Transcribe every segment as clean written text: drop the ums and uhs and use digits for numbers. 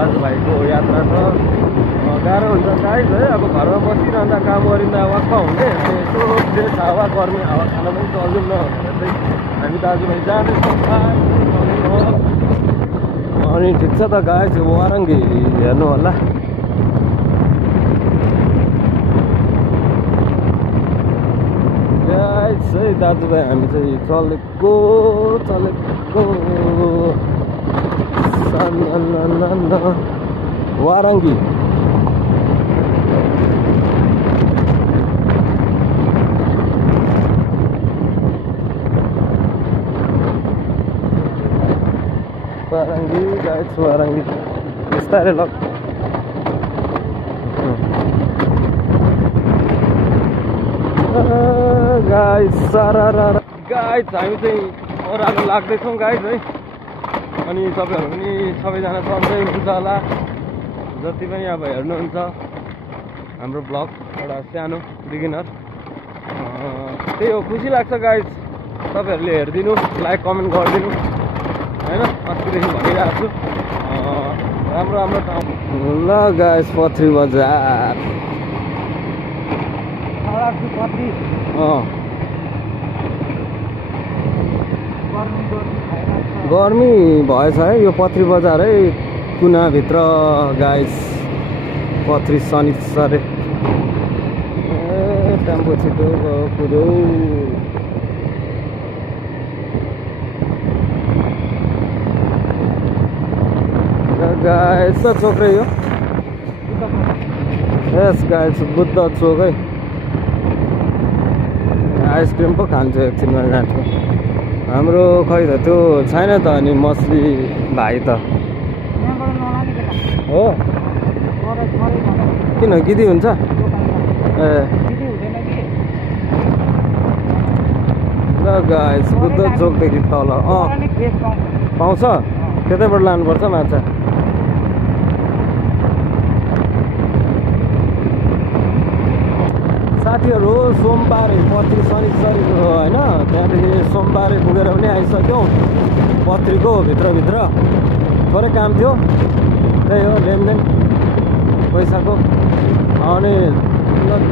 दाजुभाइको यात्रा छ। गाह्रो हुन्छ गाइस है, अब घरमा बसिरहँदा काम गरिँदा वाक्क हुने यसो फ्रेस हावा गर्मी हावा खान पनि चल्दैन भनेर चाहिँ हामी दाजुभाइ जाँदैछौँ। अनि ठिक छ त गाइस, वारङ्गी हेर्नु होला। गाइस है दाजुभाइ हामी चाहिँ चलेको वारङ्गी। वारङ्गी गाइस, वारङ्गी बिस्तारै लग। गाइस गाइस हामी चाहिँ ओह्रालो लाग्दैछौँ गाइस है। अनि तपाईँहरू पनि सबैजना सन्चै हुनुहुन्छ होला, जति पनि अब हेर्नुहुन्छ हाम्रो ब्लग एउटा सानो बिगिनर। त्यही हो, खुसी लाग्छ गाइस तपाईँहरूले हेरिदिनु, लाइक कमेन्ट गरिदिनु होइन। अस्तिदेखि भनिरहेको छु राम्रो राम्रो ठाउँ। ल गाइस, पथरी बजार गर्मी भएछ है यो पथरी बजार है कुनाभित्र गाइस। पथरी शनिचर टेम्पो छिटो कुरो गाइस। चोक रह्यो यो, यस गाइस बुद्ध चोक है। आइसक्रिम पो खान्छु एकछिनमा नाटको। हाम्रो खै त त्यो छैन त। अनि मछली भाइ त हो किन गिदी हुन्छ? ए ल गाइस, बुद्ध चोकदेखि तल पाउँछ, त्यतैबाट लानुपर्छ माछा। साथीहरू सोमबारे पथरी शनिचर होइन, त्यहाँदेखि सोमबारे पुगेर पनि आइसक्यौँ। पथरीको भित्रभित्र थोरै काम थियो, त्यही हो लेनदेन पैसाको। अनि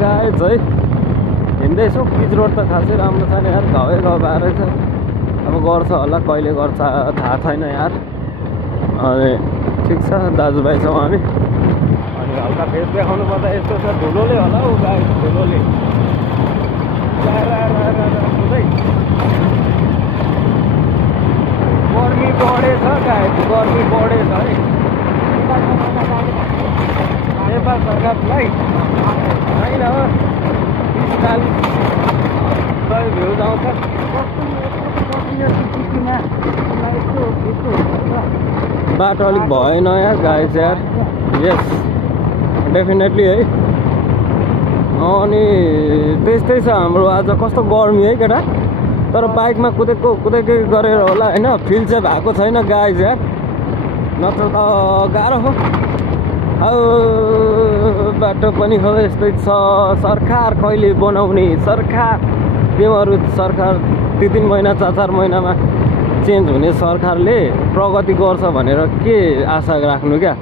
गाइस है हिँड्दैछौँ। पिच रोड त खासै राम्रो छैन यार, घाउ भएर छ। अब गर्छ होला, कहिले गर्छ थाहा छैन यार। अनि ठिक छ दाजुभाइ छौँ हामी। अनि हल्का फेस देखाउनु पर्दा यस्तो छ, धुलोले होला हौ गाइस, धुलोले गर्मी बढेछ गाइस, गर्मी बढेछ है। नेपाल सरकारलाई होइन 40 भ्युज आउँछ। बाटो अलिक भएन यार गाइस यार। यस डेफिनेटली है। अनि त्यस्तै छ हाम्रो आज। कस्तो गर्मी है केटा, तर बाइकमा कुदेकै गरेर होला होइन, फिल चाहिँ भएको छैन गाइस यार, नत्र त गाह्रो हो। बाटो पनि हो यस्तै छ। सरकार कहिले बनाउने? सरकार तिमीहरू सरकार 3 महिना 4 महिनामा चेन्ज हुने सरकारले प्रगति गर्छ भनेर के आशा राख्नु क्या?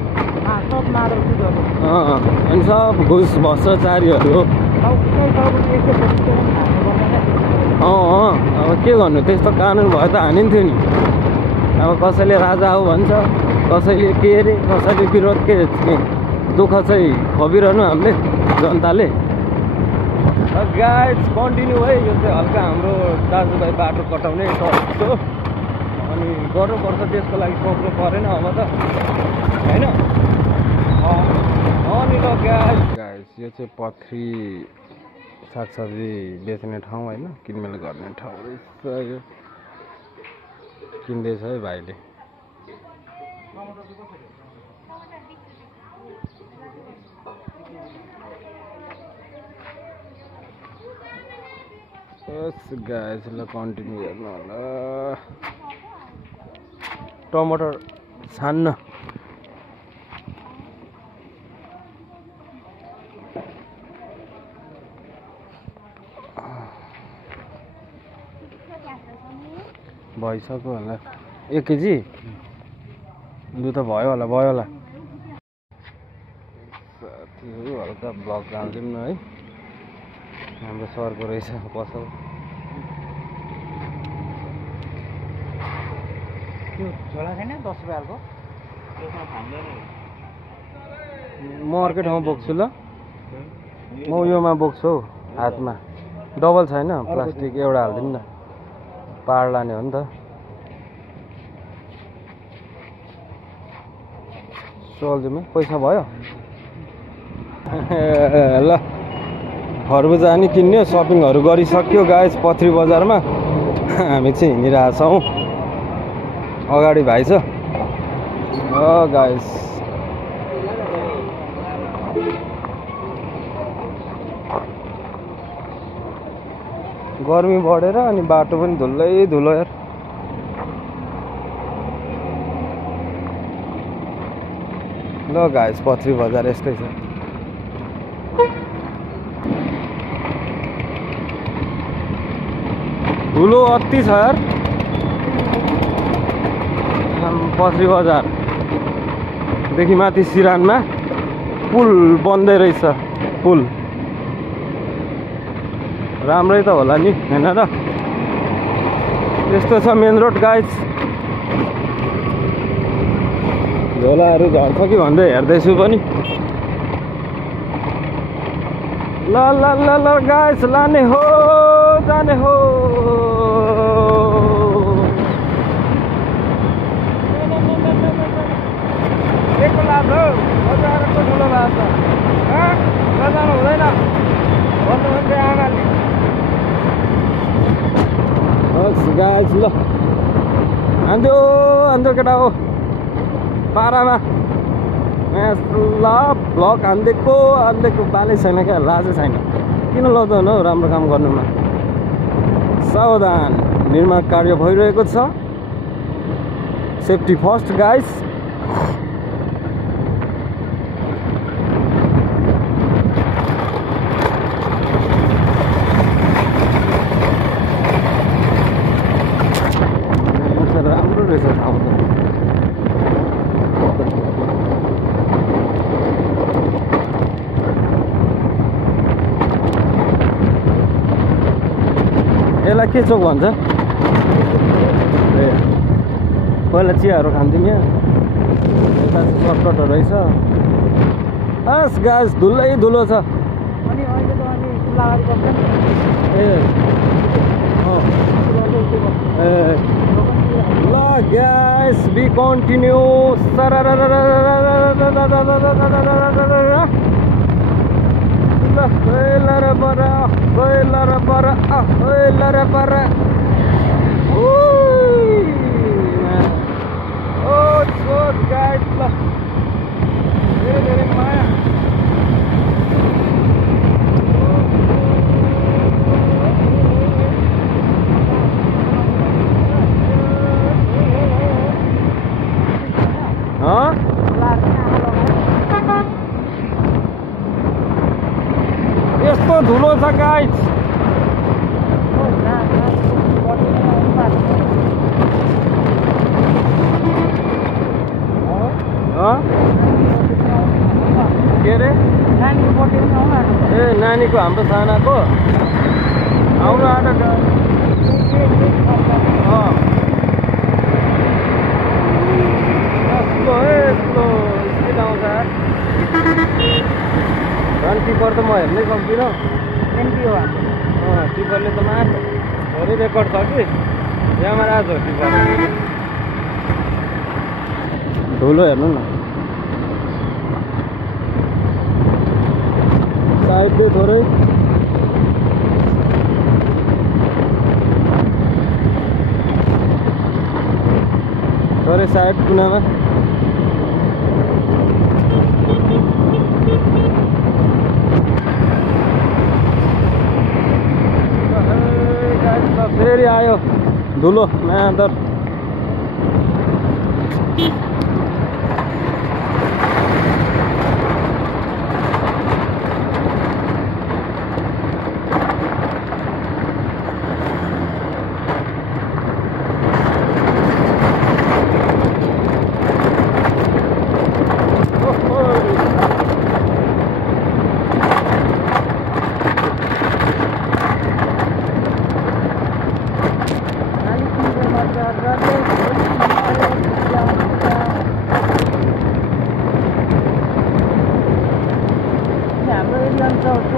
अनि सब घुस भ्रष्टाचारीहरू हो। अब के गर्नु, त्यस्तो कानुन भए त हानिन्थ्यो नि। अब कसैले राजा हो भन्छ, कसैले के अरे, कसैले विरोध के दुःख चाहिँ खोपिरहनु हामीले जनताले। गाइस कन्टिन्यू है, यो चाहिँ हल्का हाम्रो दाजुभाइ बाटो कटाउने टर्चो। अनि गर्नुपर्छ त्यसको लागि, सोच्नु परेन अब त होइन। अनि ल गाइस यो चाहिँ पथरी सागसब्जी बेच्ने ठाउँ होइन, किनमेल गर्ने ठाउँ रहेछ यो। किन्दैछ है भाइले। बस गाइस ल कन्टिन्यू हेर्नु होला। टमाटर छान्न भइसक्यो होला। 1 केजी लु त भयो होला यो हल्का ब्लग हालिदिउँ न है। हाम्रो सरको रहेछ पसल। त्यो झोला छैन 10 रुपैयाँको त्यसमा खाँदैन। म अर्कै ठाउँमा बोक्छु ल। म योमा बोक्छु हौ हातमा। डबल छैन प्लास्टिक एउटा हालिदिउँ न। पार लाने हो नि त। चल्दिउँ पैसा भयो। ल खरबुजा नि किन्यो सपिङहरू गरिसक्यो गाइस पथरी बजारमा। हामी चाहिँ हिँडिरहेछौँ। अगाडि भाइ छ गाइस। गर्मी बढेर अनि बाटो पनि धुलै धुलो यार। ल गाइस पथरी बजार यस्तै छ। धुलो अति छ यार पथरी बजारदेखि माथि सिरानमा पुल बन्दै रहेछ। पुल राम्रै त होला नि हैन र। यस्तो छ मेन रोड गाइस। झोलाहरू झर्छ कि भन्दै हेर्दैछु पनि। ल ल ल ल गाइस लाने हो जाने हो। एकको लाभ हो बजारको ठुलो लाभ छ। जानु हुँदैन भन्नुहुन्छ आमाले। गाइस ल हान्दियो केटा हो पारामा। ल ब्लक हानिदिएको बालै छैन क्या लाजै छैन। किन लजाउनु हौ राम्रो काम गर्नुमा। सावधान निर्माण कार्य भइरहेको छ। Safety first guys. राम्रो रहेछ ठाउँ त। यसलाई के चोक भन्छ? ए पहिला चियाहरू खान्थ्यौँ यहाँ। यता सर्टकट रहेछ। हस् गाइस धुलै धुलो छ। ए ल गाइस बी कन्टिन्यू। धेरै माया। यस्तो धुलो छ गाइस। के अरे ए नानीको हाम्रो सानाको आउनु आँट स्पिड आउँछ। झन् टिपर त म हेर्नै सक्दिनँ। टिपरले त मार भोलि रेकर्ड छ कि यहाँमा आज हो टिपर। धुलो हेर्नु न साइड दे थोरै। थोरै साइड कुनामा। फेरि आयो धुलो नयाँ।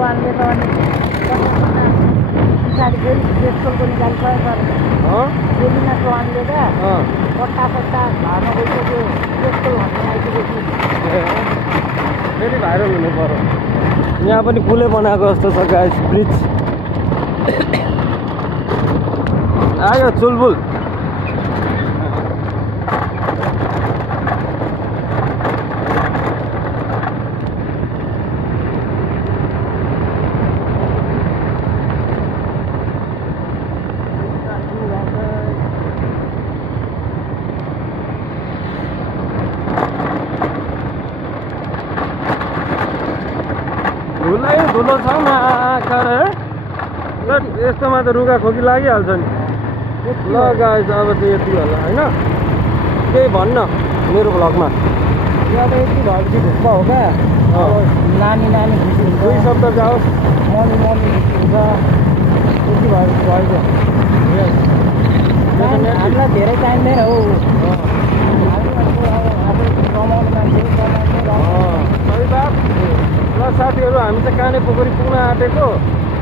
चौहानले त अनि पछाडि फेरि पेट्रोलको निकालिसक्यो सर बेलिना चौहानले त पट्टा घरमा गइसक्यो पेट्रोल भन्ने आइसकेपछि फेरि भाइरल हुनु पर्यो। यहाँ पनि पुलै बनाएको जस्तो छ गाइस, ब्रिज आयो चुलबुल। धुलो छ यस्तोमा त रुगा खोकी लागिहाल्छ नि। ल गाइस अब चाहिँ यति होला होइन, केही भन्न मेरो भ्लगमा यहाँ त यति भएपछि ढुक्क हो क्या। नानी खुसी हुन्छ, दुई शब्द जाओस्, मम्मी खुसी हुन्छ, यति भएपछि भयो। हामीलाई धेरै चाहिँदैन हो, कमाउने मान्छे सही बात। ल साथीहरू, हामी चाहिँ काने पोखरी पुग्न आँटेको।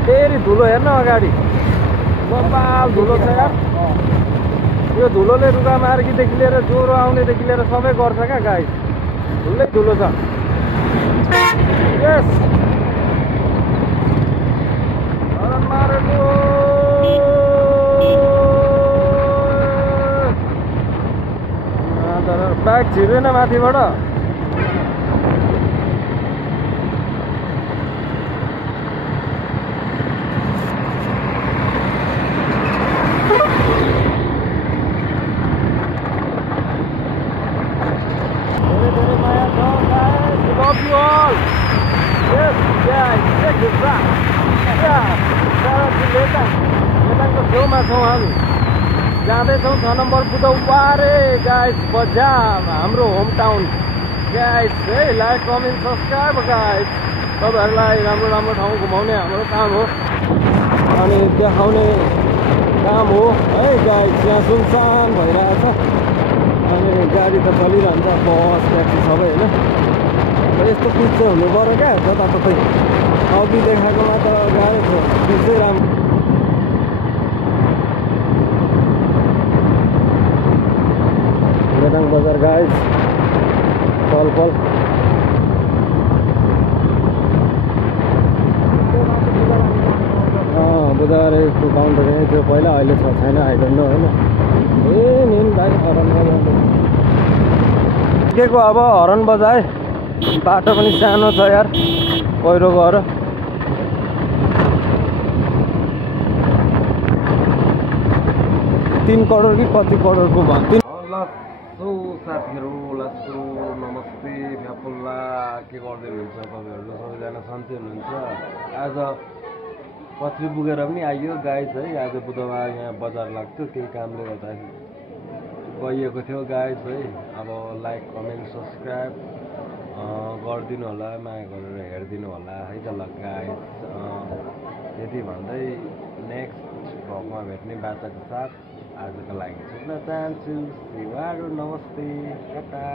फेरि धुलो हेर्न अगाडि बबाल धुलो छ यार। यो धुलोले रुगा मार्गीदेखि लिएर ज्वरो आउनेदेखि लिएर सबै गर्छ क्या गाइस, धुलै धुलो छ। यस ब्याग छिरेन माथिबाट। छेउमा छौँ हामी, जाँदैछौँ 6 नम्बर बुधबारे गाइस बजार, हाम्रो होम टाउन गाइस। है लाइक कमेन्ट सब्सक्राइब गाइस। तपाईँहरूलाई राम्रो राम्रो ठाउँ घुमाउने हाम्रो काम हो अनि देखाउने काम हो है गाइस। यहाँ सुनसान भइरहेछ अनि गाडी त चलिरहन्छ, बस ट्याक्सी सबै होइन। यस्तो पिच चाहिँ हुनु पऱ्यो क्या जताततै। अघि देखाएकोमा त गाडी पिच चाहिँ राम्रो। मेदाङ बजार गाइस, चलपल बुधबारको काउन्टर यहीँ थियो पहिला, अहिले छ छैन आइडन्ट नो होइन। मेन भाइ हरन बजाएको अब हरन बजाए। बाटो पनि सानो छ यार, पहिरो गएर। 3 करोड कि कति करोडको भयो। सो साथीहरू लासो नमस्ते भ्यापुल्ला, के गर्दै हुनुहुन्छ तपाईँहरू? सबैजना सन्चै हुनुहुन्छ? आज पत्री पुगेर पनि आइयो गाइस है। आज बुधबार यहाँ बजार लाग्थ्यो, केही कामले गर्दा गइएको थियो गाइस है। अब लाइक कमेन्ट सब्सक्राइब गरिदिनु होला, माया गरेर हेरिदिनु होला है त। ल गाइस यति भन्दै नेक्स्ट भ्लगमा भेट्ने बाचाको साथ आजको लागि छुट्न चाहन्छु। नमस्ते, टाटा।